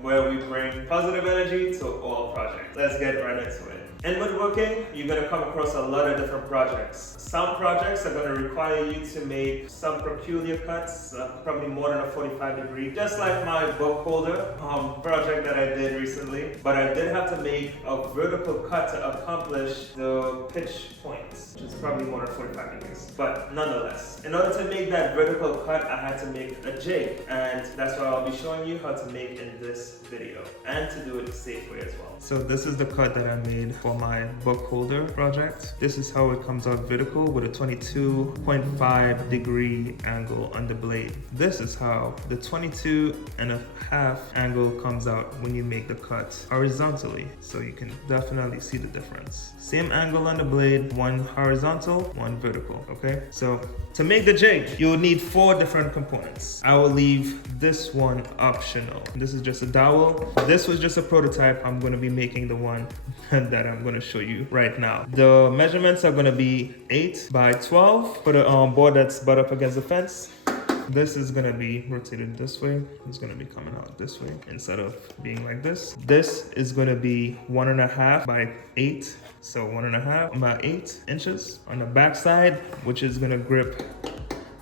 where we bring positive energy to all projects. Let's get right into it. In woodworking, you're going to come across a lot of different projects. Some projects are going to require you to make some peculiar cuts, probably more than a 45 degree, just like my book holder project that I did recently. But I did have to make a vertical cut to accomplish the pitch points, which is probably more than 45 degrees. But nonetheless, in order to make that vertical cut, I had to make a jig. And that's what I'll be showing you how to make in this video, and to do it the safe way as well. So this is the cut that I made for my book holder project. This is how it comes out vertical with a 22.5 degree angle on the blade. This is how the 22.5 angle comes out when you make the cut horizontally. So you can definitely see the difference. Same angle on the blade, one horizontal, one vertical, okay? So to make the jig, you'll need 4 different components. I will leave this one optional. This is just a dowel. This was just a prototype. I'm gonna be making the one that I'm gonna show you right now. The measurements are gonna be 8 by 12 for the board that's butt up against the fence. This is gonna be rotated this way. It's gonna be coming out this way instead of being like this. This is gonna be 1.5 by 8. So 1.5 about 8 inches on the back side, which is gonna grip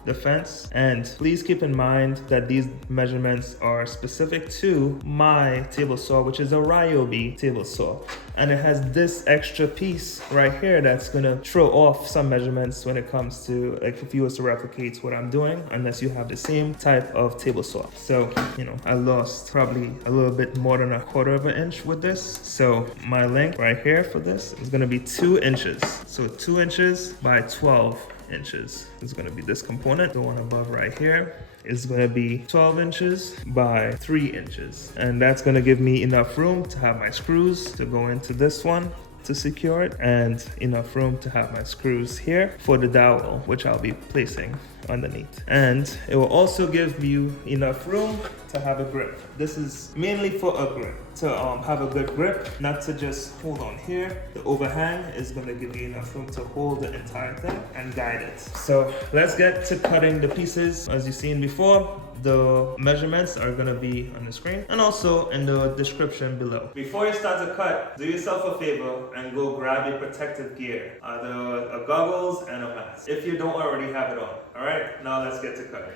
the fence. And please keep in mind that these measurements are specific to my table saw, which is a Ryobi table saw. And it has this extra piece right here that's gonna throw off some measurements when it comes to, like, if you was to replicate what I'm doing, unless you have the same type of table saw. So, you know, I lost probably a little bit more than 1/4 inch with this. So my length right here for this is gonna be 2 inches. So 2 inches by 12 inches is going to be this component. The one above right here is going to be 12 inches by 3 inches, and that's going to give me enough room to have my screws to go into this one to secure it, and enough room to have my screws here for the dowel, which I'll be placing underneath. And it will also give you enough room to have a grip. This is mainly for a grip, to have a good grip, not to just hold on here. The overhang is going to give you enough room to hold the entire thing and guide it. So let's get to cutting the pieces. As you've seen before, the measurements are going to be on the screen and also in the description below. Before you start to cut, do yourself a favor and go grab your protective gear, either goggles and a mask, if you don't already have it on. All right, now let's get to cutting.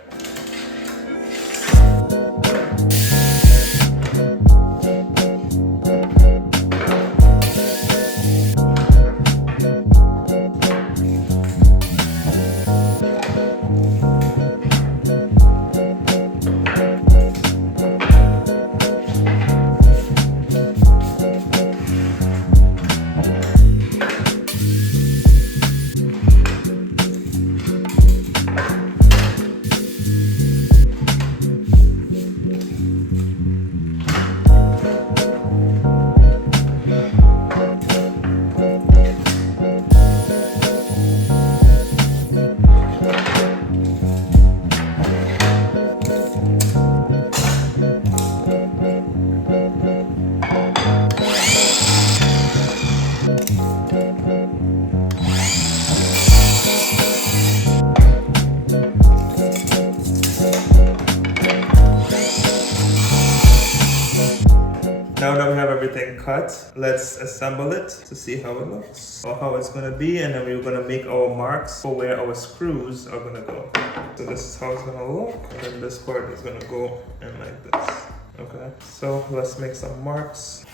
Now that we have everything cut, let's assemble it to see how it looks or how it's gonna be, and then we're gonna make our marks for where our screws are gonna go. So this is how it's gonna look, and then this part is gonna go in like this. Okay, so let's make some marks.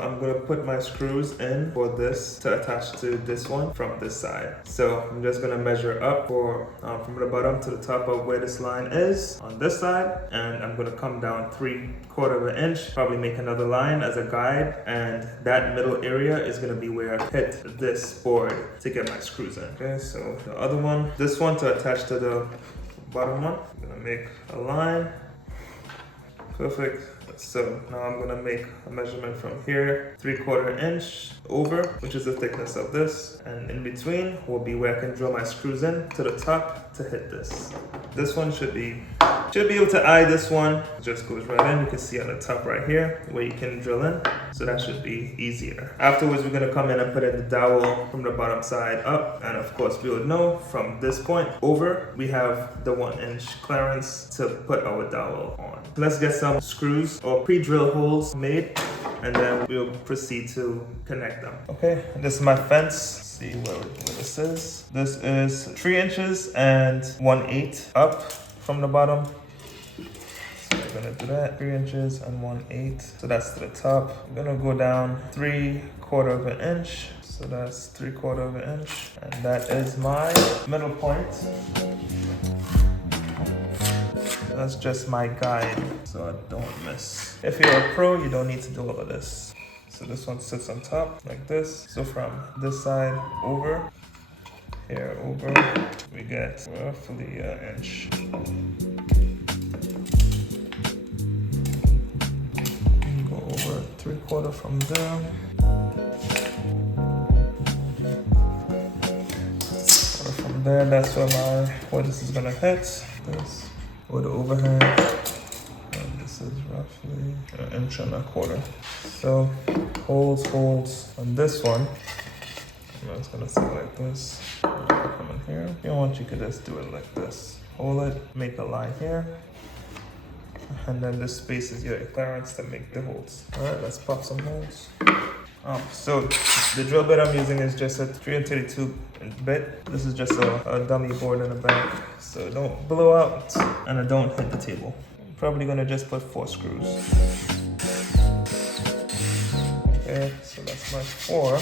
I'm gonna put my screws in for this to attach to this one from this side. So I'm just gonna measure up for from the bottom to the top of where this line is on this side, and I'm gonna come down 3/4 inch, probably make another line as a guide, and that middle area is gonna be where I hit this board to get my screws in. Okay, so the other one, this one to attach to the bottom one, I'm gonna make a line. Perfect. So now I'm gonna make a measurement from here, 3/4 inch over, which is the thickness of this. And in between will be where I can drill my screws in to the top to hit this. This one should be able to eye this one. It just goes right in. You can see on the top right here where you can drill in. So that should be easier. Afterwards, we're gonna come in and put in the dowel from the bottom side up. And of course, we would know from this point over, we have the 1 inch clearance to put our dowel on. Let's get some screws screws or pre-drill holes made, and then we'll proceed to connect them. Okay, this is my fence. See where this is. This is 3 inches and 1/8 up from the bottom. So we're gonna do that, 3 inches and 1/8. So that's to the top. I'm gonna go down 3/4 of an inch. So that's 3/4 of an inch. And that is my middle point. That's just my guide, so I don't miss. If you're a pro, you don't need to do all of this. So this one sits on top like this. So from this side over, here over, we get roughly an inch. Go over 3/4 from there. From there, that's where this is gonna hit. This. With the overhang, and this is roughly 1.25 inches. So holds on this one. I'm just gonna sit like this. Come in here. If you want, you could just do it like this. Hold it, make a line here, and then this space is your clearance to make the holes. All right, let's pop some holes. So the drill bit I'm using is just a 332 bit. This is just a dummy board in the back, so don't blow out and don't hit the table. I'm probably gonna just put 4 screws. Okay, so that's my 4.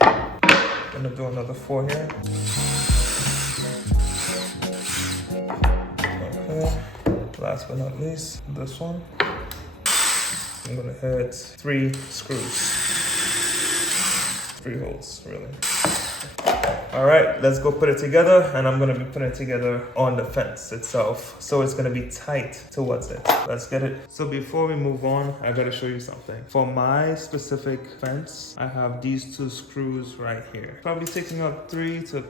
I'm gonna do another 4 here. Okay, last but not least, this one. I'm gonna hit 3 screws. 3 holes, really. All right, let's go put it together, and I'm gonna be putting it together on the fence itself, so it's gonna be tight towards it. Let's get it. So before we move on, I gotta show you something. For my specific fence, I have these 2 screws right here. Probably taking up 3 to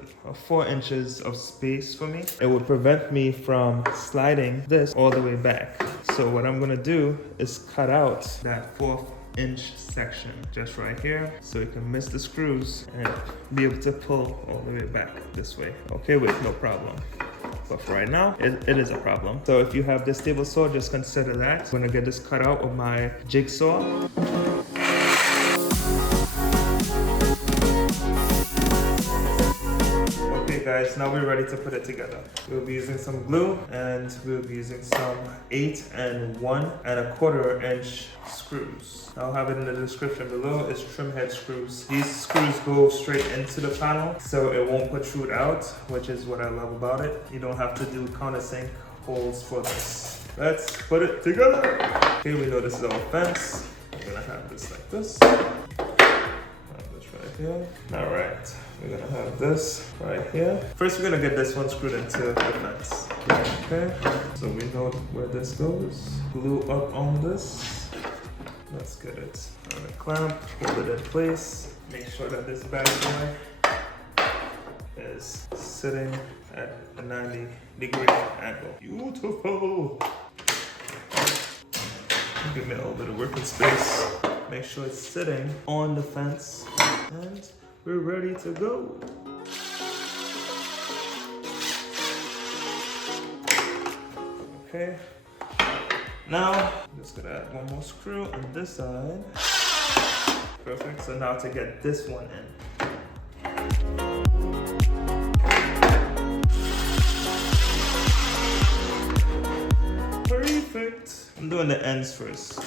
4 inches of space for me. It would prevent me from sliding this all the way back. So what I'm gonna do is cut out that 4-inch section just right here, so you can miss the screws and be able to pull all the way back this way. Okay, with no problem. But for right now, it is a problem. So if you have this table saw, just consider that. I'm gonna get this cut out with my jigsaw. Okay guys, now we're ready to put it together. We'll be using some glue, and we'll be using some 8 and 1.25 inch screws. I'll have it in the description below. It's trim head screws. These screws go straight into the panel, so it won't protrude out, which is what I love about it. You don't have to do countersink holes for this. Let's put it together. Okay, we know this is our fence. We're gonna have this like this. Have this right here. All right. We're gonna have this right here. First, we're gonna get this one screwed into the fence. Okay, so we know where this goes. Glue up on this. Let's get it on a clamp, hold it in place. Make sure that this bad boy is sitting at a 90-degree angle. Beautiful. Give me a little bit of working space. Make sure it's sitting on the fence, and we're ready to go. Okay. Now, I'm just gonna add 1 more screw on this side. Perfect. So now to get this one in. Perfect. I'm doing the ends first.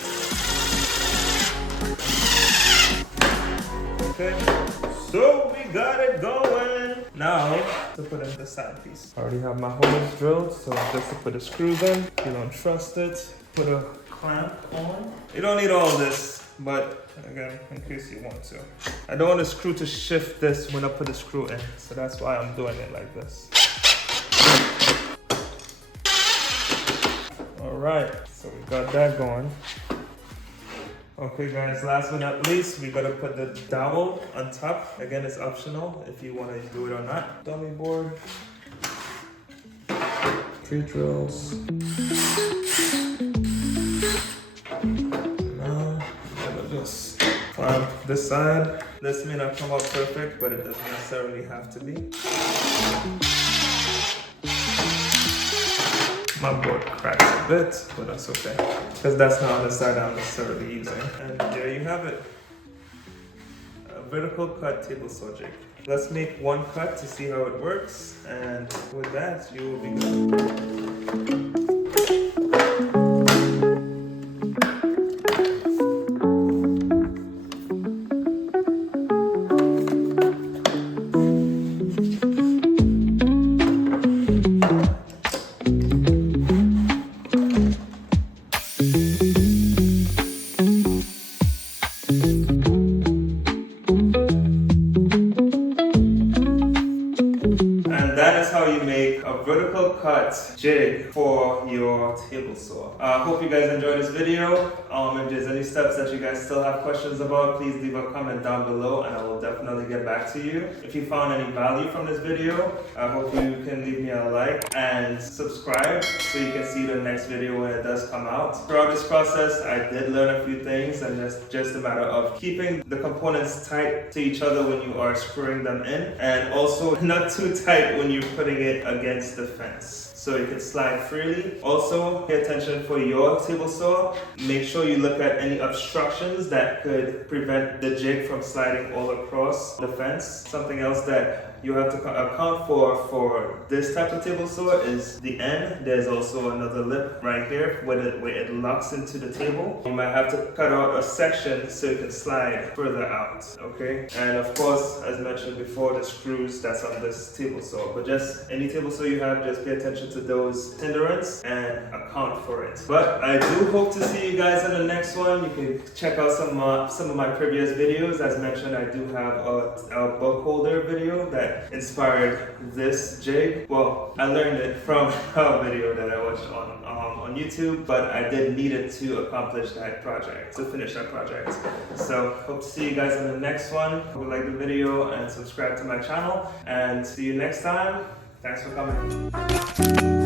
Okay. So we got it going. Now to put in the side piece. I already have my holes drilled, so just to put the screws in. If you don't trust it, put a clamp on. You don't need all this, but again, in case you want to. I don't want the screw to shift this when I put the screw in, so that's why I'm doing it like this. All right, so we got that going. Okay guys, last but not least, we gotta put the dowel on top. Again, it's optional if you wanna do it or not. Dummy board, 3 drills. Now, I'm gonna just clamp this side. This may not come out perfect, but it doesn't necessarily have to be. My board cracks a bit, but that's okay. Because that's not the side I'm necessarily using. And there you have it. A vertical cut table saw jig. Let's make one cut to see how it works. And with that, you will be good. That is how you make a vertical cut jig for your table saw. I hope you guys enjoyed this video. If there's any steps that you guys still have questions about, please leave a comment down below and I will definitely get back to you. If you found any value from this video, I hope you can leave me a like and subscribe so you can see the next video when it does come out. Throughout this process, I did learn a few things, and it's just a matter of keeping the components tight to each other when you are screwing them in, and also not too tight when you're putting it against the fence so it can slide freely. Also, pay attention for your table saw. Make sure you look at any obstructions that could prevent the jig from sliding all across the fence. Something else that you have to account for this type of table saw is the end. There's also another lip right here where it locks into the table. You might have to cut out a section so it can slide further out, okay? And of course, as mentioned before, the screws that's on this table saw. But just any table saw you have, just pay attention to those hindrances and account for it. But I do hope to see you guys in the next one. You can check out some of my previous videos. As mentioned, I do have a book holder video that inspired this jig. Well, I learned it from a video that I watched on YouTube, but I did need it to accomplish that project, to finish that project. So hope to see you guys in the next one. Hope you like the video and subscribe to my channel, and see you next time. Thanks for coming.